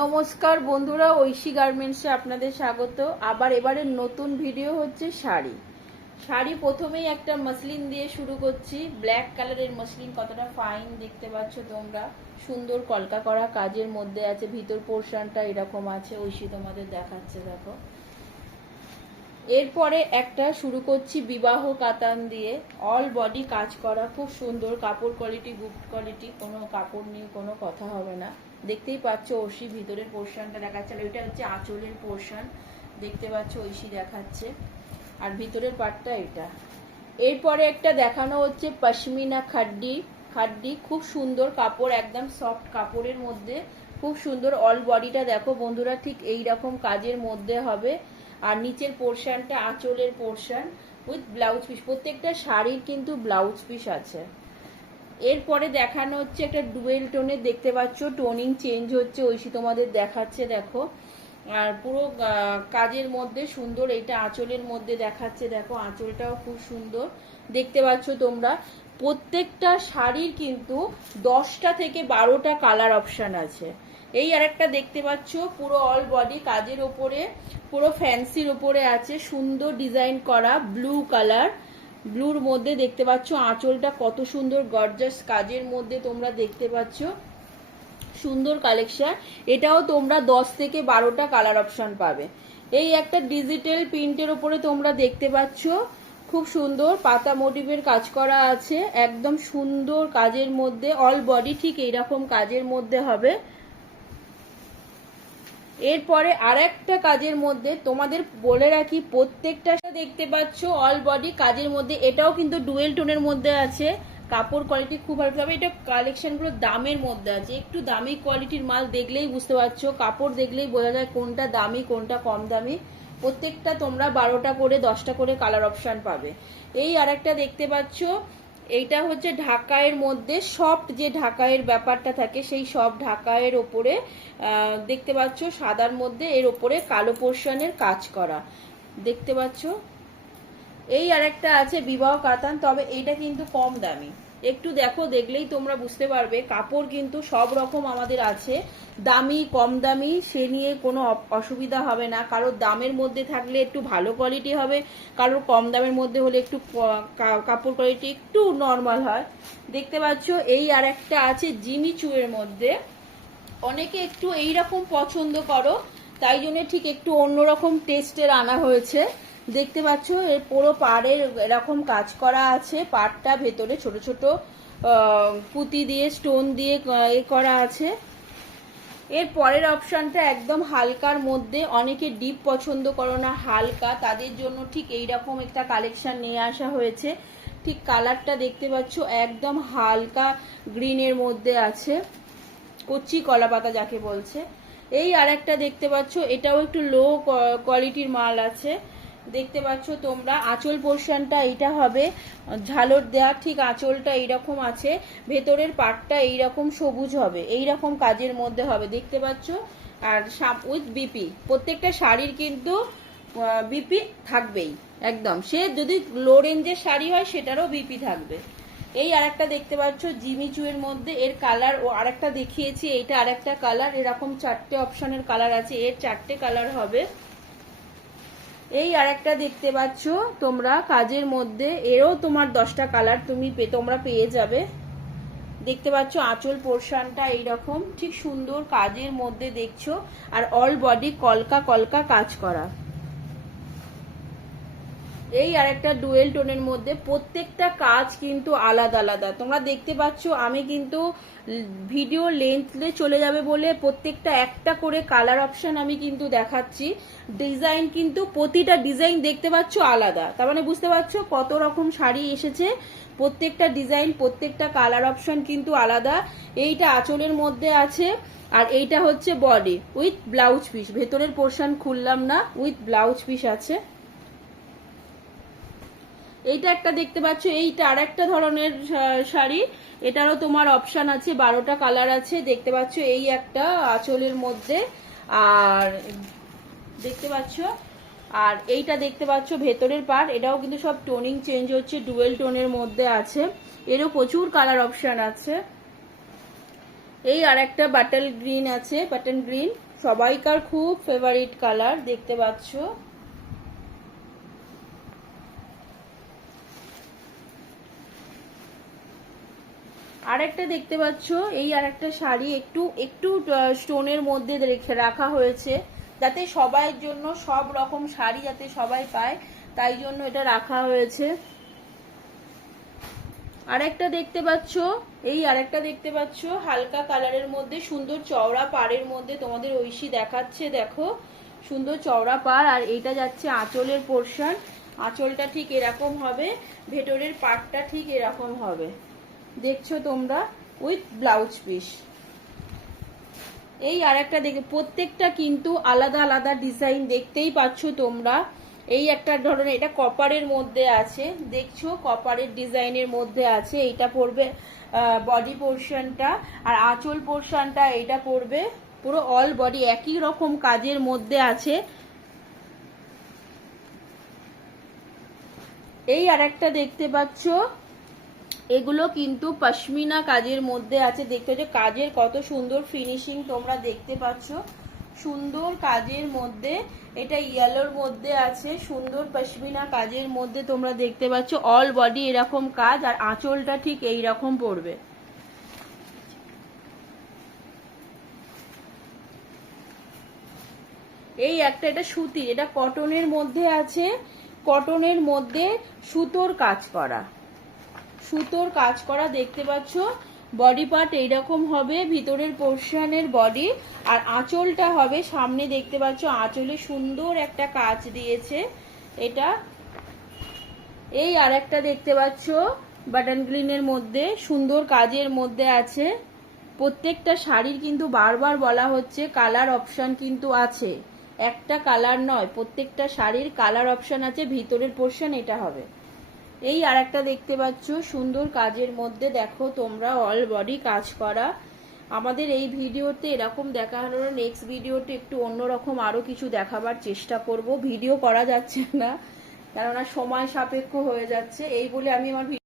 নমস্কার বন্ধুরা, ঐশী গার্মেন্টসে আপনাদের স্বাগত। আবার এবারের নতুন ভিডিও হচ্ছে শাড়ি। প্রথমেই একটা মসলিন দিয়ে শুরু করছি। ব্ল্যাক কালারের মসলিন, কতটা ফাইন দেখতে পাচ্ছ তোমরা। সুন্দর কলকা করা কাজের মধ্যে আছে, ভিতর পোর্শনটা এরকম আছে। ঐশী তোমাদের দেখাচ্ছে, দেখো। এরপরে একটা শুরু করছি বিবাহ কাতান দিয়ে, অল বডি কাজ করা, খুব সুন্দর কাপড় কোয়ালিটি, গুড কোয়ালিটি, কোনো কাপড় নিয়ে কোনো কথা হবে না। দেখতেই পাচ্ছ ঐশী ভিতরের পোর্শনটা দেখাচ্ছে, আর এটা হচ্ছে আঁচলের পোর্শন, দেখতে পাচ্ছ ঐশী দেখাচ্ছে, আর ভিতরের পার্টটা এটা। এরপরে একটা দেখানো হচ্ছে পশমিনা খাড্ডি, খুব সুন্দর কাপড়, একদম সফট কাপড়ের মধ্যে, খুব সুন্দর। অল বডিটা দেখো বন্ধুরা, ঠিক এই রকম কাজের মধ্যে হবে। আর নিচের পোর্শনটা আঁচলের পোর্শন উইথ ব্লাউজ পিস, প্রত্যেকটা শাড়ির কিন্তু ব্লাউজ পিস আছে। এরপরে দেখানো হচ্ছে একটা ডুয়েল টোনের, দেখতে পাচ্ছ টোনিং চেঞ্জ হচ্ছে, ঐশী তোমাদের দেখাচ্ছে, দেখো। আর পুরো কাজের মধ্যে সুন্দর, এটা আঁচলের মধ্যে দেখাচ্ছে, দেখো আঁচলটাও খুব সুন্দর দেখতে পাচ্ছ তোমরা। প্রত্যেকটা শাড়ির কিন্তু 10টা থেকে 12টা কালার অপশন আছে। এই আরেকটা দেখতে পাচ্ছ পুরো অল বডি কাজের ওপরে, পুরো ফ্যান্সির ওপরে আছে, সুন্দর ডিজাইন করা ব্লু কালার, ব্লুর মধ্যে দেখতে পাচ্ছ আঁচলটা কত সুন্দর গর্জাস কাজের মধ্যে তোমরা দেখতে পাচ্ছ, সুন্দর কালেকশন। এটাও তোমরা 10 থেকে 12টা কালার অপশন পাবে। এই একটা ডিজিটাল প্রিন্টের উপরে তোমরা দেখতে পাচ্ছ, খুব সুন্দর পাতা মোটিভের কাজ করা আছে, একদম সুন্দর কাজের মধ্যে, অল বডি ঠিক এইরকম কাজের মধ্যে হবে। এরপরে আরেকটা কাজের মধ্যে তোমাদের বলে রাখি, প্রত্যেকটা দেখতে পাচ্ছ অল বডি কাজের মধ্যে, এটাও কিন্তু ডুয়েল টোনের মধ্যে আছে, কাপড় কোয়ালিটি খুব ভালো হবে। এটা কালেকশনগুলো দামের মধ্যে আছে, একটু দামি কোয়ালিটির মাল দেখলেই বুঝতে পারছো, কাপড় দেখলেই বোঝা যায় কোনটা দামি কোনটা কম দামি। প্রত্যেকটা তোমরা 12টা করে 10টা করে কালার অপশন পাবে। এই আরেকটা দেখতে পাচ্ছ, এইটা হচ্ছে ঢাকাইয়ের মধ্যে, সফট যে ঢাকাইয়ের ব্যাপারটা থাকে, সেই সব ঢাকাইয়ের ওপরে দেখতে পাচ্ছ সাদার মধ্যে, এর ওপরে কালো পোর্শনের কাজ করা দেখতে পাচ্ছ। এই আরেকটা আছে বিবাহ কাতান, তবে এইটা কিন্তু কম দামি, একটু দেখো, দেখলেই তোমরা বুঝতে পারবে। কাপড় কিন্তু সব রকম আমাদের আছে, দামি কম দামি, সে নিয়ে কোনো অসুবিধা হবে না। কারোর দামের মধ্যে থাকলে একটু ভালো কোয়ালিটি হবে, কারোর কম দামের মধ্যে হলে একটু কাপড় কোয়ালিটি একটু নর্মাল হয়, দেখতে পাচ্ছ। এই আরেকটা আছে জিমি চুয়ের মধ্যে, অনেকে একটু এইরকম পছন্দ করো, তাই জন্য ঠিক একটু অন্যরকম টেস্টের আনা হয়েছে, দেখতে পাচ্ছ। এর পুরো পাড়ের এরকম কাজ করা আছে, পাড়টা ভেতরে ছোট ছোট পুঁতি দিয়ে স্টোন দিয়ে এ করা আছে। এর পরের অপশনটা একদম হালকার মধ্যে, অনেকে ডিপ পছন্দ করো না, হালকা, তাদের জন্য ঠিক এইরকম একটা কালেকশন নিয়ে আসা হয়েছে। ঠিক কালারটা দেখতে পাচ্ছ একদম হালকা গ্রিনের মধ্যে আছে, কচি কলা পাতা যাকে বলছে। এই আরেকটা দেখতে পাচ্ছ, এটাও একটু লো কোয়ালিটির মাল আছে, দেখতে পাচ্ছ তোমরা। আঁচল পোর্শনটা এইটা হবে ঝালর দেয়া, ঠিক আঁচলটা এইরকম আছে, ভেতরের পাটটা এইরকম সবুজ হবে, এইরকম কাজের মধ্যে হবে, দেখতে পাচ্ছ। আর উইথ বিপি, প্রত্যেকটা শাড়ির কিন্তু বিপি থাকবেই একদম, সে যদি লো রেঞ্জের শাড়ি হয় সেটারও বিপি থাকবে। এই আরেকটা দেখতে পাচ্ছ জিমিচুয়ের মধ্যে, এর কালার ও আরেকটা দেখিয়েছি, এইটা আরেকটা কালার, এরকম 4টে অপশনের কালার আছে, এর 4টে কালার হবে। এই আরেকটা দেখতে পাচ্ছ তোমরা কাজের মধ্যে, এরও তোমার 10টা কালার তোমরা পেয়ে যাবে, দেখতে পাচ্ছ। আঁচল পোর্শনটা এইরকম ঠিক সুন্দর কাজের মধ্যে দেখছো, আর অল বডি কলকা কলকা কাজ করা। এই আরেকটা ডুয়েল টোনের মধ্যে, প্রত্যেকটা কাজ কিন্তু আলাদা আলাদা তোমরা দেখতে পাচ্ছ। আমি কিন্তু ভিডিও লেন্থে চলে যাবে বলে প্রত্যেকটা একটা করে কালার অপশন আমি কিন্তু দেখাচ্ছি। ডিজাইন কিন্তু প্রতিটা ডিজাইন দেখতে পাচ্ছ আলাদা, তার মানে বুঝতে পারছো কত রকম শাড়ি এসেছে, প্রত্যেকটা ডিজাইন প্রত্যেকটা কালার অপশন কিন্তু আলাদা। এইটা আঁচলের মধ্যে আছে, আর এইটা হচ্ছে বডি উইথ ব্লাউজ পিস, ভেতরের পোর্শন খুললাম না, উইথ ব্লাউজ পিস আছে। এইটা একটা দেখতে পাচ্ছ, এইটা আর একটা ধরনের শাড়ি, এটারও তোমার অপশন আছে, 12টা কালার আছে, দেখতে পাচ্ছ। এই একটা আঁচলের মধ্যে, আর দেখতে পাচ্ছ, আর এইটা দেখতে পাচ্ছ ভেতরের পার্ট, এটাও কিন্তু সব টোনিং চেঞ্জ হচ্ছে, ডুয়েল টোনের মধ্যে আছে, এরও প্রচুর কালার অপশন আছে। এই আর একটা বাটল গ্রিন আছে, বাটন গ্রিন সবাইকার খুব ফেভারিট কালার, দেখতে পাচ্ছ। আরেকটা দেখতে পাচ্ছ, এই আরেকটা শাড়ি একটু একটু স্টোনের মধ্যে রেখে রাখা হয়েছে, যাতে সবার জন্য সব রকম শাড়ি যাতে সবাই পায়, তাই জন্য এটা রাখা হয়েছে। আরেকটা দেখতে পাচ্ছ, এই আরেকটা দেখতে পাচ্ছ হালকা কালারের মধ্যে সুন্দর চওড়া পাড়ের মধ্যে তোমাদের ঐশী দেখাচ্ছে, দেখো সুন্দর চওড়া পাড়। আর এইটা যাচ্ছে আঁচলের পোর্শন, আঁচলটা ঠিক এরকম হবে, ভেতরের পাড়টা ঠিক এরকম হবে, দেখছো তোমরা, উইথ ব্লাউজ পিস। এই আরেকটা দেখে, প্রত্যেকটা কিন্তু আলাদা আলাদা ডিজাইন দেখতেই পাচ্ছ তোমরা। এই একটা ধরনের, এটা কপারের মধ্যে আছে, দেখছো কপারের ডিজাইনের মধ্যে আছে। এইটা পড়বে বডি পোর্শনটা, আর আঁচল পোর্শনটা এইটা পড়বে পুরো অল বডি একই রকম কাজের মধ্যে আছে। এই আরেকটা দেখতে পাচ্ছ, এগুলো কিন্তু পশমিনা কাজের মধ্যে আছে, দেখতে পাচ্ছ কাজের কত সুন্দর ফিনিশিং তোমরা দেখতে পাচ্ছ, সুন্দর কাজের মধ্যে। এটা ইয়েলোর মধ্যে আছে, সুন্দর পশমিনা কাজের মধ্যে তোমরা দেখতে পাচ্ছ, অল বডি এরকম কাজ, আর আঁচলটা ঠিক এই রকম পড়বে। এই একটা, এটা সুতি, এটা কটনের মধ্যে আছে, কটনের মধ্যে সুতোর কাজ করা, সুতোর কাজ করা দেখতে পাচ্ছ। বডি পার্ট এইরকম হবে, ভিতরের পোর্শনের বডি, আর আঁচলটা হবে সামনে, দেখতে পাচ্ছ আঁচলে সুন্দর একটা কাজ দিয়েছে এটা। এই আর একটা দেখতে পাচ্ছ বাটন গ্রিনের মধ্যে সুন্দর কাজের মধ্যে আছে। প্রত্যেকটা শাড়ির কিন্তু বারবার বলা হচ্ছে কালার অপশন কিন্তু আছে, একটা কালার নয়, প্রত্যেকটা শাড়ির কালার অপশন আছে, ভিতরের পোর্শন এটা হবে। এই আর একটা দেখতে পাচ্ছ সুন্দর কাজের মধ্যে, দেখো তোমরা অল বডি কাজ করা। আমাদের এই ভিডিওতে এরকম দেখানোর, নেক্সট ভিডিওতে একটু অন্যরকম আরো কিছু দেখাবার চেষ্টা করব। ভিডিও করা যাচ্ছে না কেননা সময় সাপেক্ষ হয়ে যাচ্ছে, এই বলে আমি আমার